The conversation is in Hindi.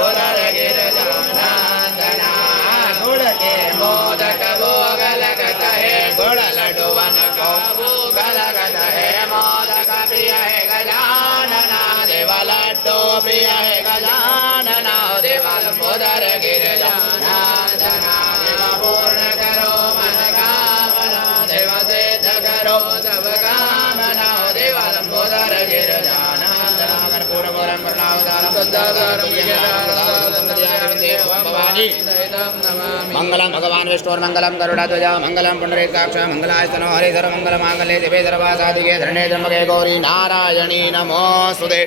लंबोदर गिरजानंदना गुड़ के मोदक भोग लगत है गुड़ लड्डू बन को भोग लगत है मोदक प्रिय है गजानना देव लड्डू प्रिय है गजानना देव लंबोदर गिरजानंदना देव पूर्ण करो मन कामना देव सिद्ध करो सब कामना देव लंबोदर गिरजानंदना कर्पूरगौरं करुणावतारं भवानी मंगलम भगवान विष्णुर्मंगलम गरुड़ध्वज मंगलम पुंडरीकाक्ष मंगलायतनो हरिधर मंगलमांगल्ये दिव्ये सर्वासादिके धरणे त्र्यंबके गौरी नारायणी नमोस्तुते।